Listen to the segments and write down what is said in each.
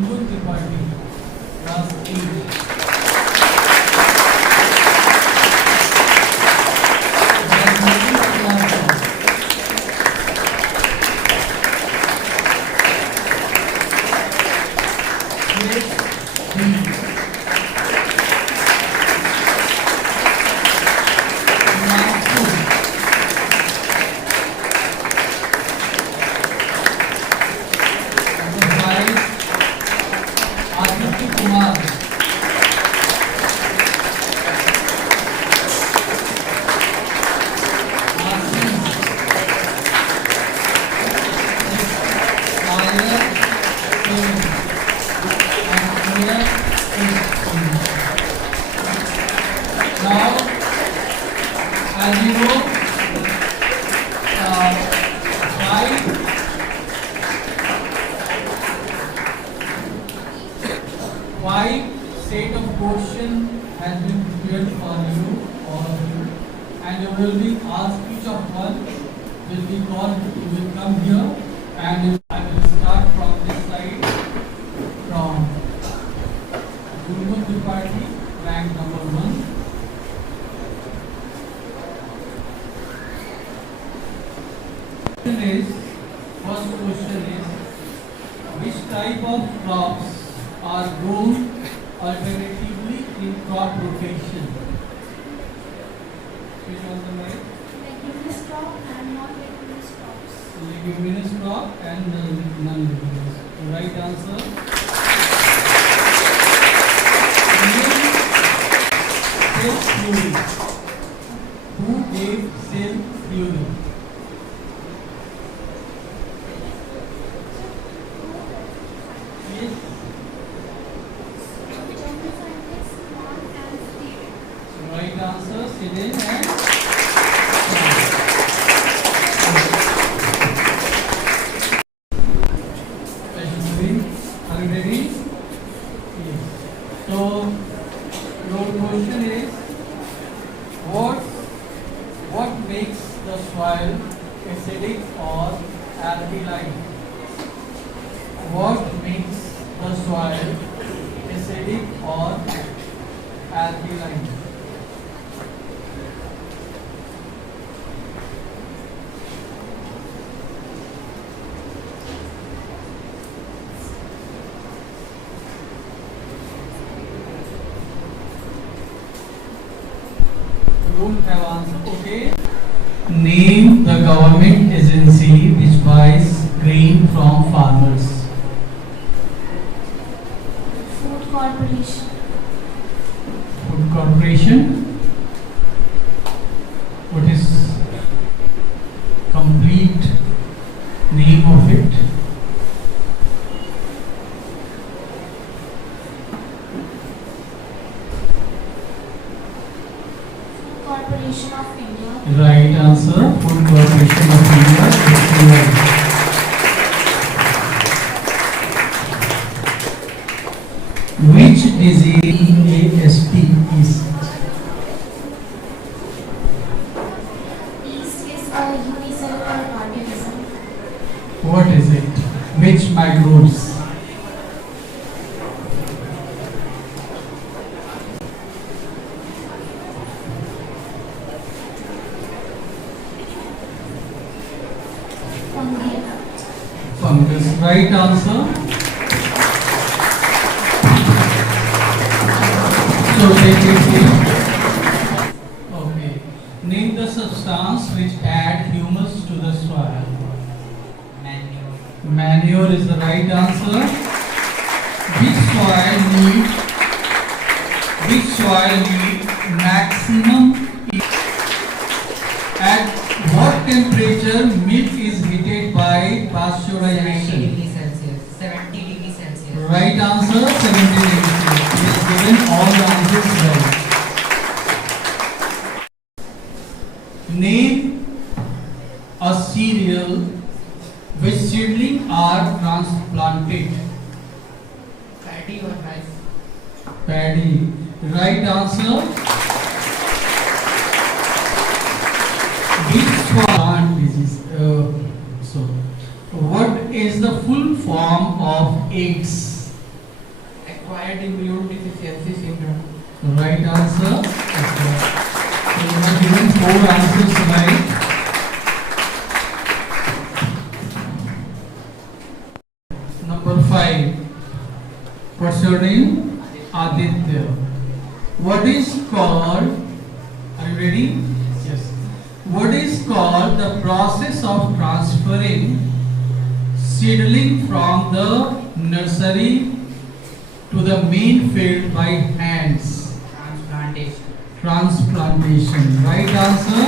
Gulbud Tripathi, class 8. Now, as you know, five set of question has been prepared for you, all of you, and you will be asked each of one will be called. You will come here, and I will start from this side, from Gulbud Tripathi, rank number 1. First question is, which type of crops are grown alternatively in crop rotation? Which one the right? Leguminous crop and non-leguminous crops. Leguminous crop and non-leguminous. Right answer. Cell theory. Who gave cell theory? Yes. German scientists Mark and Steven. Right answer. Sidin and are you ready? Yes. So, your question is, what makes the soil acidic or alkaline? What makes the soil acidic or alkaline? You don't have answer. Okay. Name the government agency which buys grain from farmers. Food Corporation. Food Corporation. What is complete name of it? Food Corporation of India. Right answer. Food Corporation of India. Excellent. Which disease EAST is? Yeast is a unicellular organism. What is it? Which microbes? Fungi. Fungus. Right answer. So take it here. Okay. Name the substance which add humus to the soil. Manure. Manure is the right answer. Which soil need maximum heat? At what temperature milk is heated by 70 pasteurization? degrees Celsius. 70 degrees Celsius. Right answer, 70 degrees. He has given all the answers right. Name a cereal which seedlings are transplanted. Paddy or rice. Paddy. Right answer. Which plant disease? So, what is the full form of AIDS? Acquired immune deficiency syndrome. Right answer. Okay. So you have given 4 answers right. Number 5. What's your name? Aditya. What is called? Are you ready? Yes. What is called the process of transferring seedling from the nursery to the main field by hands? Transplantation. Transplantation. Right answer.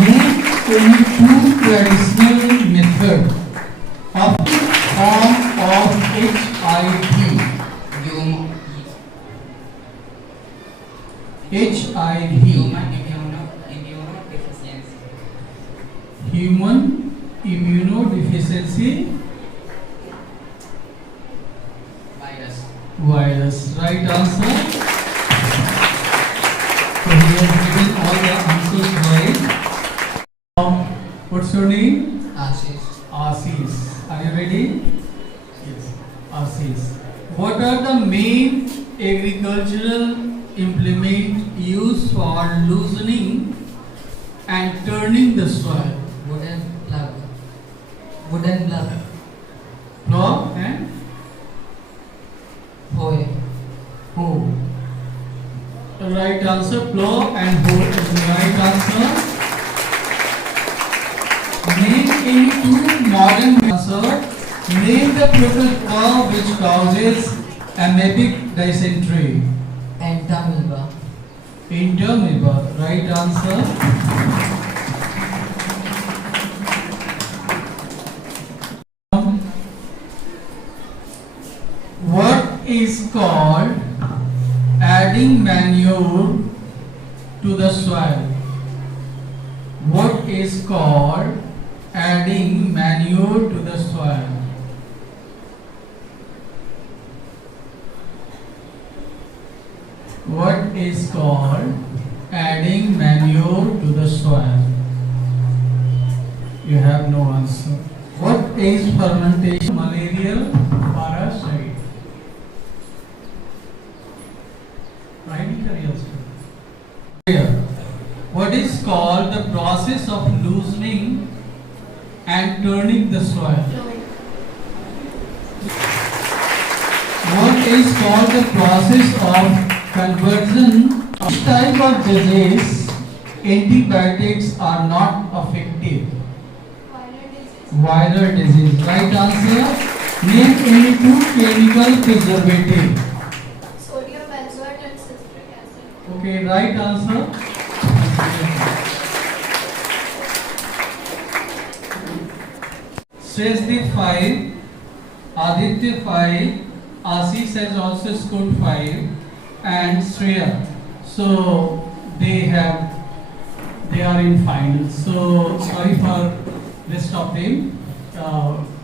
Name only 2 traditional methods of form of HIV. HIV. Immunodeficiency. Human immunodeficiency virus. Right answer. So he has given all the answers right. What's your name? Ashish. Are you ready? Yes. Ashish. What are the main agricultural implements used for loosening and turning the soil? Wooden plug. Wooden plug. Plow and Hoe. hoe. The right answer, plow and hoe is the right answer. Name any 2 modern answer. Name the protocol which causes amoebic dysentery. Entamoeba. Entamoeba. Right answer. What is called adding manure to the soil? What is called adding manure to the soil? What is called adding manure to the soil? You have no answer. What is fermentation? Malarial parasite. What is called the process of loosening and turning the soil? What is called the process of conversion? Which type of disease antibiotics are not effective? Viral disease. Right answer. Name any 2 chemical preservative. Sodium benzoate and citric acid. Okay, right answer. Shrestha 5, Aditya 5, Ashish has also scored 5, and Shreya. So they are in final. So sorry for rest of them.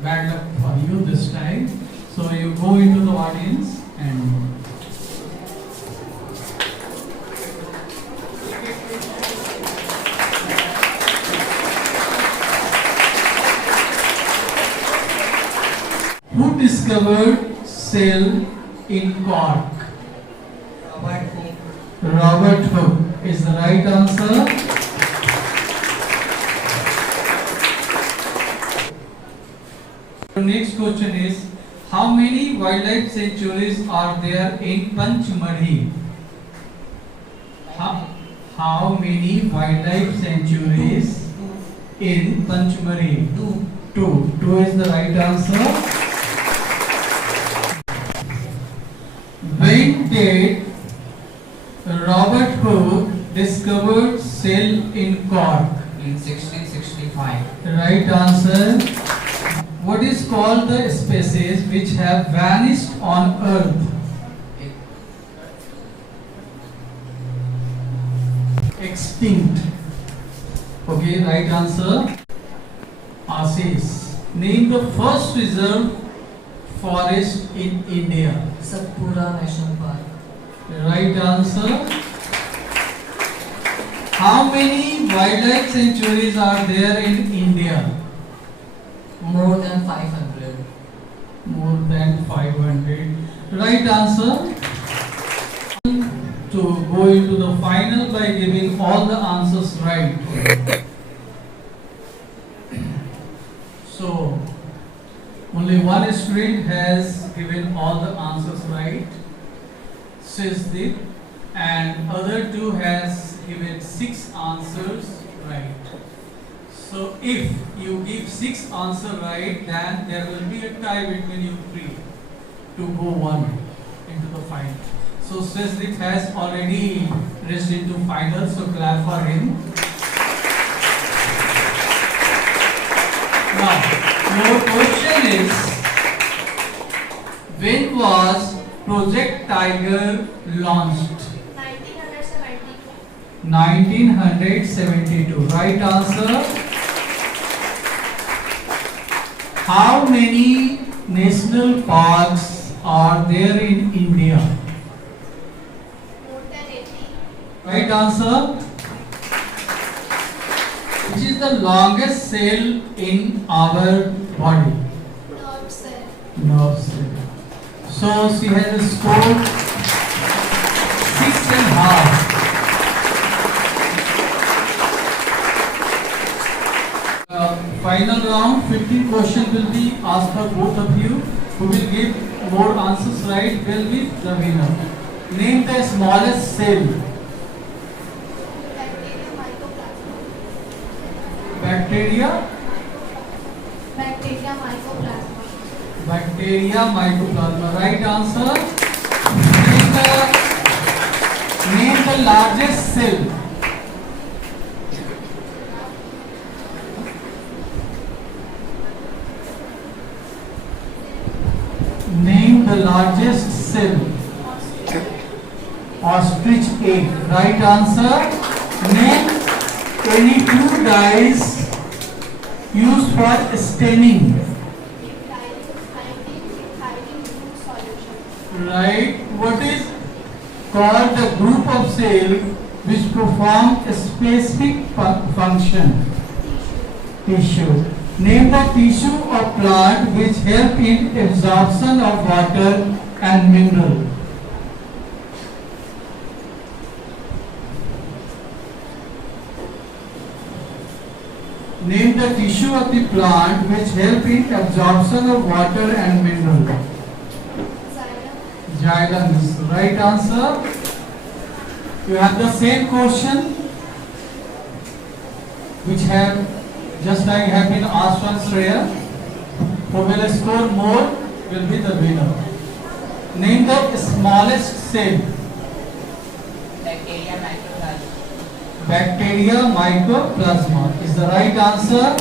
Bad luck for you this time. So you go into the audience and. Who discovered cell in cork? Robert Hooke. Robert Hooke is the right answer. The next question is, how many wildlife sanctuaries are there in Panchmari? How many wildlife sanctuaries in Panchmari? 2. 2. 2 is the right answer. When did Robert Hooke discover cell in cork? In 1665. Right answer. What is called the species which have vanished on Earth? Extinct. Okay, right answer. Ashish. Name the first reserve forest in India. Satpura National Park. Right answer. How many wildlife sanctuaries are there in India? More than 500. more than 500. Right answer. To go into the final by giving all the answers right. So, only one student has given all the answers right, Sisdip, and other two has given 6 answers right. So, if you give 6 answers right, then there will be a tie between you three to go one into the final. So Sisdip has already reached into final, so clap for him. Now, your question is, when was Project Tiger launched? 1972. 1972. Right answer. How many national parks are there in India? More than 80. Right answer. Which is the longest cell in our body? Nerve cell. Nerve cell. So she has scored 6.5. Final round, 15 questions will be asked for both of you. Who will give more answers right will be the winner. Name the smallest cell. Bacteria mycoplasma. Bacteria. Bacteria mycoplasma. Bacteria mycoplasma. Right answer. Name the largest cell. Name the largest cell. Ostrich egg. Right answer. Name any 2 dyes used for staining. Methylene blue solution. Right. What is called the group of cells which perform a specific function? Tissue. Name the tissue of plant which help in absorption of water and mineral. Name the tissue of the plant which help in absorption of water and mineral. Xylem. Xylem is the right answer. You have the same question which have just like have been asked from Shreya. Who will score more will be the winner. Name the smallest cell. Bacteria mycoplasma. Bacteria mycoplasma is the right answer.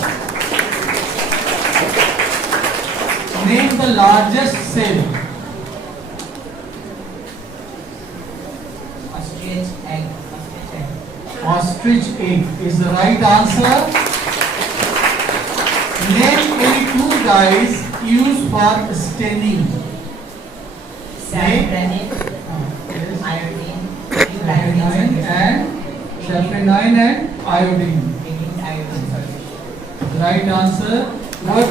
Name the largest cell. Ostrich egg. Ostrich egg is the right answer. Name any 2 dyes used for staining. Sapronine. Yes. Iodine. Sapronine and iodine. Iodine solution. Right answer. What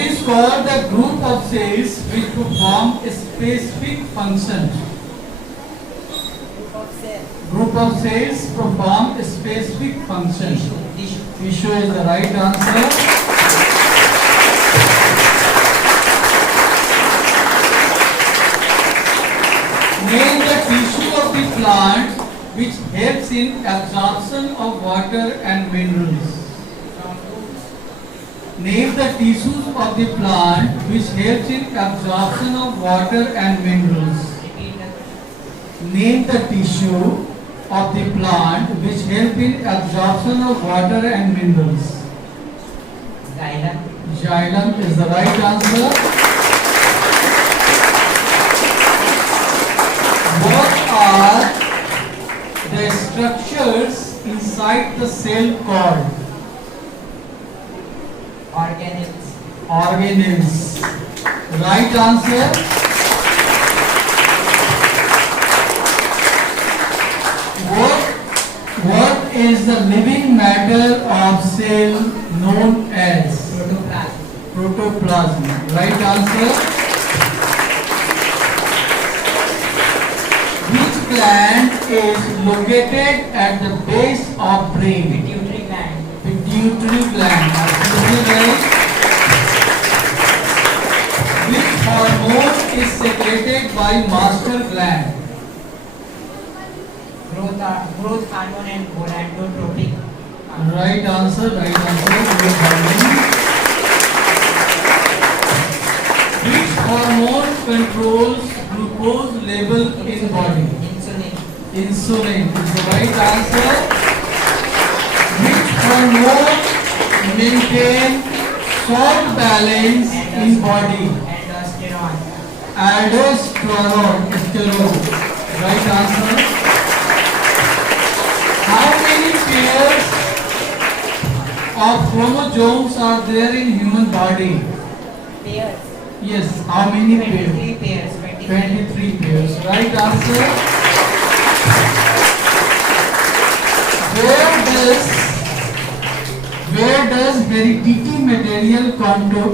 is called the group of cells which perform a specific function? Group of cells perform a specific function. Tissue is the right answer. Name the tissue of the plant which helps in absorption of water and minerals. Name the tissues of the plant which helps in absorption of water and minerals. Name the tissue of the plant which help in absorption of water and minerals. Xylem. Xylem is the right answer. What are the structures inside the cell called? Organelles. Organelles. Right answer. What is the living matter of cell known as? Protoplasm. Protoplasm. Right answer. Which gland is located at the base of brain? Pituitary gland. Pituitary gland. Absolutely right. Which hormone is secreted by master gland? Growth hormone and gonadotrophic. Right answer. Right answer. Growth hormone. Which hormone controls glucose level in body? Insulin. Insulin is the right answer. Which hormone maintain salt balance in body? Aldosterone. Aldosterone. Right answer. How many pairs of chromosomes are there in human body? Pairs. Yes. How many pairs? 23 pairs. 23 pairs. Right answer. Where does hereditary material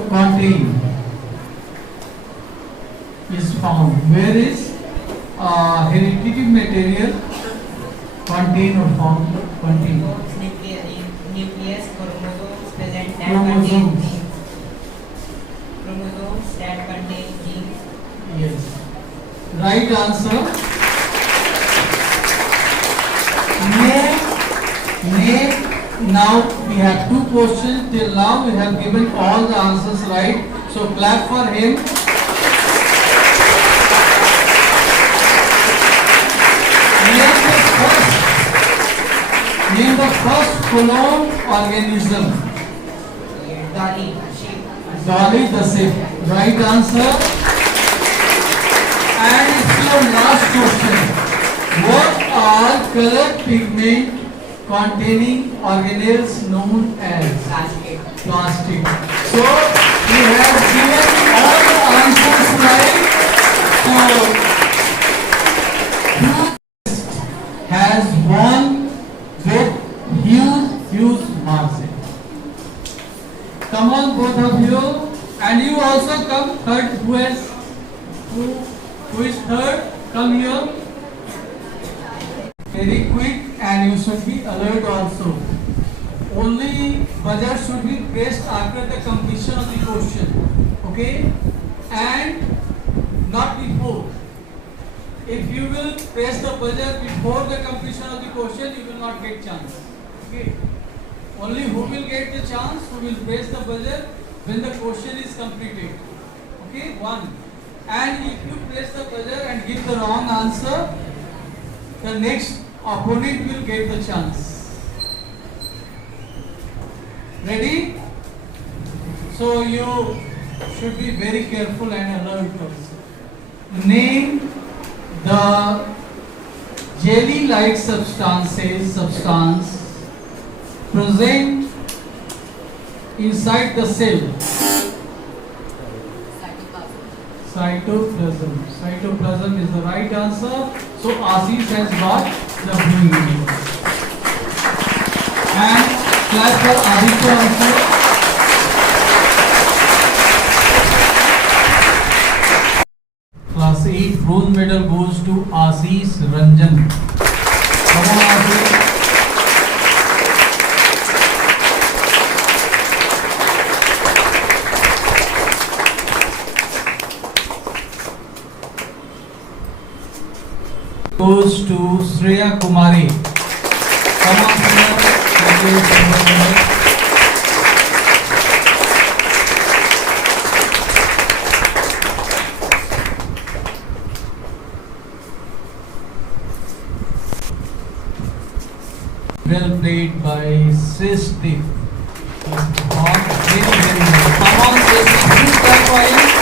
contain? Is found. Where is hereditary material contain or found? Contain. Nucleus chromosomes present that Chromosomes. contain genes. Chromosomes that contain genes. Yes. Right answer. Name. Now we have two questions. Till now we have given all the answers right. So clap for him. Name the first colon organism. Dolly. Sheep. Dolly the sheep. Right answer. And it's your last question. What are colored pigment containing organelles known as? Plastic. Plastic. So we have given all the answers right. So who has won with huge margin? Come on, both of you, and you also come third. Who is third? Come here. Very quick, and you should be alert also. Only buzzer should be pressed after the completion of the question. Okay, and not before. If you will press the buzzer before the completion of the question, you will not get chance. Okay. Only who will get the chance, who will press the buzzer when the question is completed. Okay, one. And if you press the buzzer and give the wrong answer, the next opponent will get the chance. Ready? So you should be very careful and alert also. Name the jelly-like substance present inside the cell. Cytoplasm. Cytoplasm is the right answer. So Ashish has got the win. And clap for Aditya also. Class 8 bronze medal goes to Ashish Ranjan. Come on, Ashish. Goes to Shreya Kumari. Come on, Shreya. Thank you. Well played by Srishti. Very well. Come on, Srishti. Please clap for him.